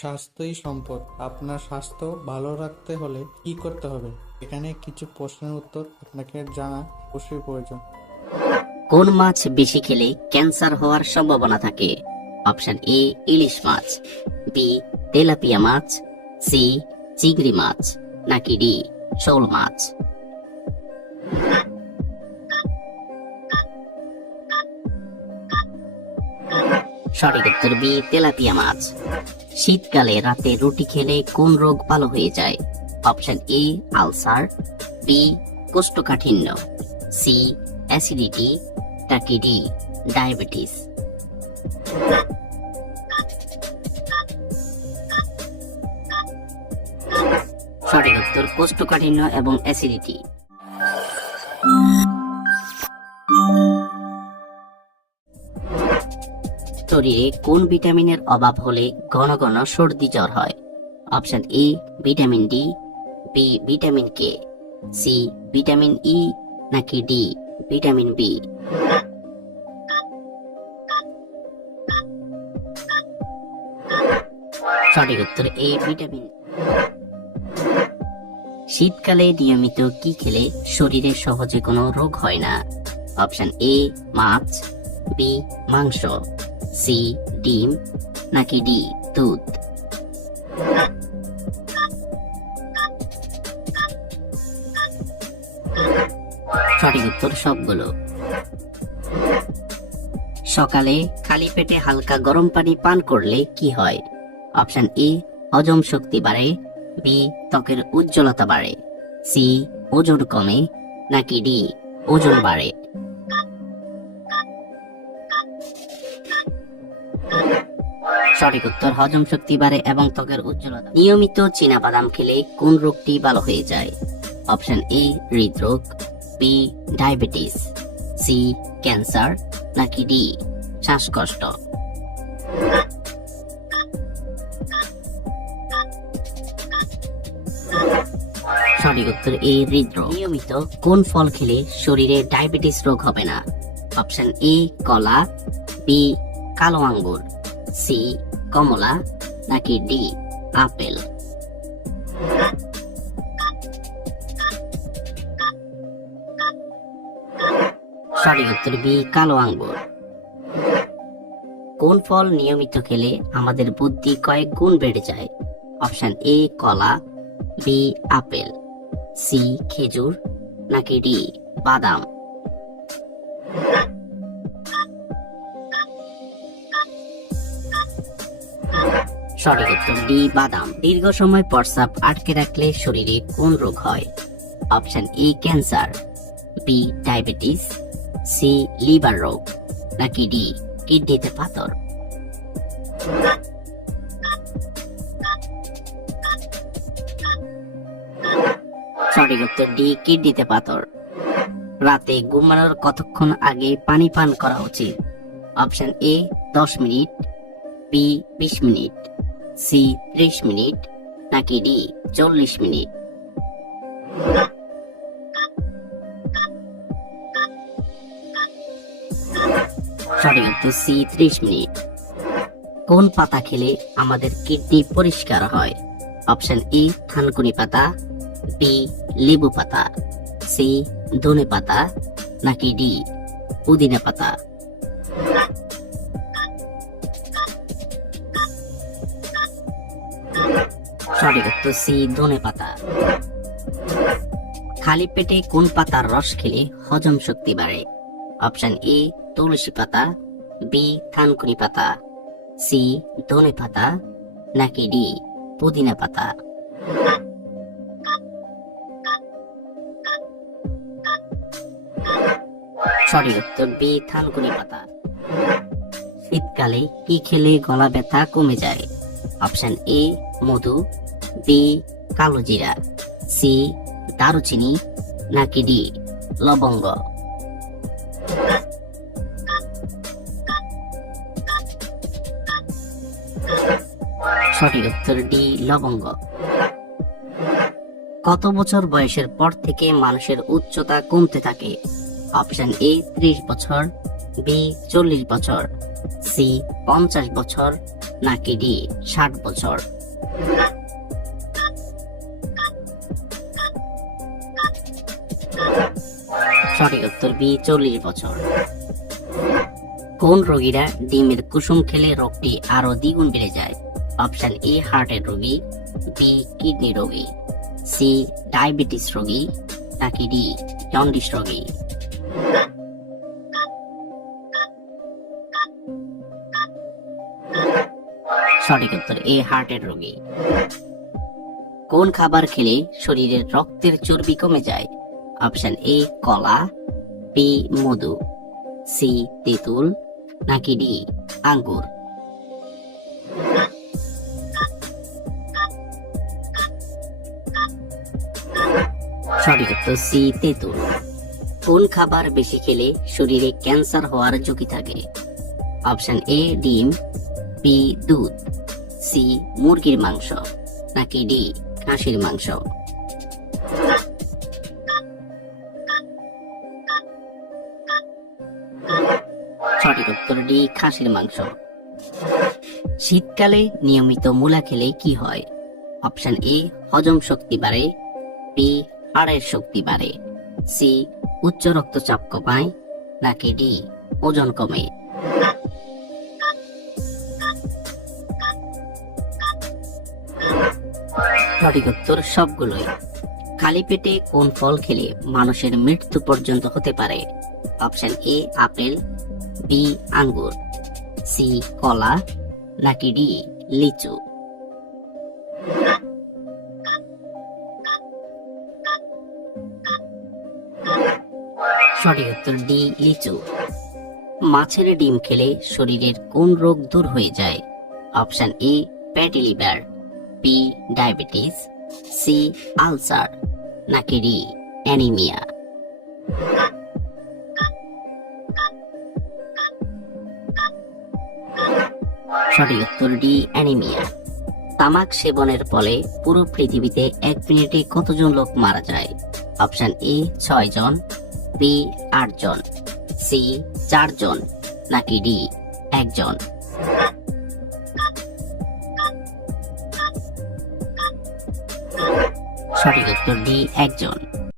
স্বাস্থ্যই সম্পদ। আপনার স্বাস্থ্য ভালো রাখতে হলে কি করতে হবে? এখানে কিছু প্রশ্নের উত্তর আপনাকে জানা অবশ্যই প্রয়োজন। কোন মাছ বেশি খেলে ক্যান্সার হওয়ার সম্ভাবনা থাকে? অপশন এ ইলিশ মাছ, বি তেলাপিয়া মাছ, সি চিংড়ি মাছ, নাকি ডি শোল মাছ? সঠিক উত্তর বি তেলাপিয়া মাছ। শীতকালে রাতে রুটি খেলে কোন রোগ ভালো হয়ে যায়? অপশন এ আলসার, বি কোষ্ঠকাঠিন্য, সি অ্যাসিডিটি, নাকি ডি ডায়াবেটিস? সঠিক উত্তর কোষ্ঠকাঠিন্য এবং অ্যাসিডিটি। শরীরে কোন ভিটামিনের অভাব হলে ঘন ঘন সর্দি জ্বর হয়? Option A vitamin D, B vitamin K, C vitamin E, নাকি ডি ভিটামিন বি? সঠিক উত্তর এ ভিটামিন। শীতকালে নিয়মিত কি খেলে শরীরে সহজে কোনো রোগ হয় না? অপশন এ মাছ, বি মাংস, সি ডিম, নাকি ডি দুধ? সঠিক উত্তর সবগুলো। সকালে খালি পেটে হালকা গরম পানি পান করলে কি হয়? অপশন এ হজম শক্তি বাড়ে, বি ত্বকের উজ্জ্বলতা বাড়ে, সি ওজন কমে, নাকি ডি ওজন বাড়ে? সঠিক উত্তর হজম শক্তি বাড়ে এবং ত্বকের উজ্জ্বলতা। নিয়মিত চীনাবাদাম খেলে কোন রোগটি ভালো হয়ে যায়? অপশন এ হৃদরোগ, বি ডায়াবেটিস, সি ক্যান্সার, নাকি ডি শ্বাসকষ্ট? সঠিক উত্তর এ হৃদরোগ। নিয়মিত কোন ফল খেলে শরীরে ডায়াবেটিস রোগ হবে না? অপশন এ কলা, বি কালো আঙ্গুর, সি কমলা, নাকি ডি আপেল? সঠিক উত্তর বি কালো আঙ্গুর। কোন ফল নিয়মিত খেলে আমাদের বুদ্ধি কয়েক গুণ বেড়ে যায়? অপশন এ কলা, বি আপেল, সি খেজুর, নাকি ডি বাদাম? সঠিক উত্তর ডি বাদাম। দীর্ঘ সময় প্রস্রাব আটকে রাখলে শরীরে কোন রোগ হয়? Option A cancer, B diabetes, C liver রোগ, নাকি ডি কিডনিতে পাথর? সঠিক উত্তর ডি কিডনিতে পাথর। রাতে ঘুমানোর কতক্ষণ আগে পানি পান করা উচিত? Option A 10 minute, B 20 minute, C 30 minute, নাকি ডি 40 মিনিট? সঠিক উত্তর সি 30 মিনিট। কোন পাতা খেলে আমাদের কিডনি পরিষ্কার হয়? অপশন এ থানকুনি পাতা, বি লেবু পাতা, সি ধনে পাতা, নাকি ডি পুদিনা পাতা? সঠিক উত্তর সি ধনে পাতা। খালি পেটে কোন পাতার রস খেলে হজম শক্তি বাড়ে? অপশন এ তুলসী পাতা, বি থানকুনি পাতা, সি ধনে পাতা, নাকি ডি পুদিনা পাতা? সঠিক উত্তর বি থানকুনি পাতা। শীতকালে কি খেলে গলা ব্যথা কমে যায়? অপশন এ মধু, বি কালো জিরা, সি দারুচিনি, নাকি ডি লবঙ্গ? সঠিক উত্তর ডি লবঙ্গ। কত বছর বয়সের পর থেকে মানুষের উচ্চতা কমতে থাকে? অপশন এ 30 বছর, বি 40 বছর, সি 50 বছর, নাকি ডি 60 বছর? সঠিক উত্তর বি 40 বছর। কোন রোগীরা ডিমের কুসুম খেলে রোগটি আরো দ্বিগুণ বেড়ে যায়? অপশন এ হার্টের রোগী, বি কিডনি রোগী, সি ডায়াবেটিস রোগী, নাকি ডি জন্ডিস রোগী? সঠিক উত্তর এ হার্টের রোগী। কোন খাবার খেলে শরীরের রক্তের চর্বি কমে যায়? অপশন এ কলা, বি মধু, সি তেঁতুল, নাকি ডি আঙ্গুর? সঠিক উত্তর সি তেঁতুল। কোন খাবার বেশি খেলে শরীরে ক্যান্সার হওয়ার ঝুঁকি থাকে? অপশন এ ডিম, বি দুধ, সি মুরগির মাংস, নাকি ডি খাসির মাংস? সঠিক উত্তর ডি খাসির মাংস। শীতকালে নিয়মিত মূলা খেলে কি হয়? অপশন এ হজম শক্তি বাড়ে, বি হাড়ের শক্তি বাড়ে, সি উচ্চ রক্তচাপ কমায়, নাকি ডি ওজন কমে? সঠিক উত্তর সবগুলোই। খালি পেটে কোন ফল খেলে মানুষের মৃত্যু পর্যন্ত হতে পারে? অপশন এ আপেল, বি আঙ্গুর, সি কলা, নাকি ডি লিচু? সঠিক উত্তর ডি লিচু। মাছের ডিম খেলে শরীরের কোন রোগ দূর হয়ে যায়? Option A fatty liver, B diabetes, C ulcer, নাকি ডি অ্যানিমিয়া? সঠিক উত্তর ডি অ্যানিমিয়া। তামাক সেবনের ফলে পুরো পৃথিবীতে 1 মিনিটে কতজন লোক মারা যায়? অপশন এ 6 জন, বি 8 জন, সি 4 জন, নাকি ডি 1 জন? সঠিক উত্তর ডি 1 জন।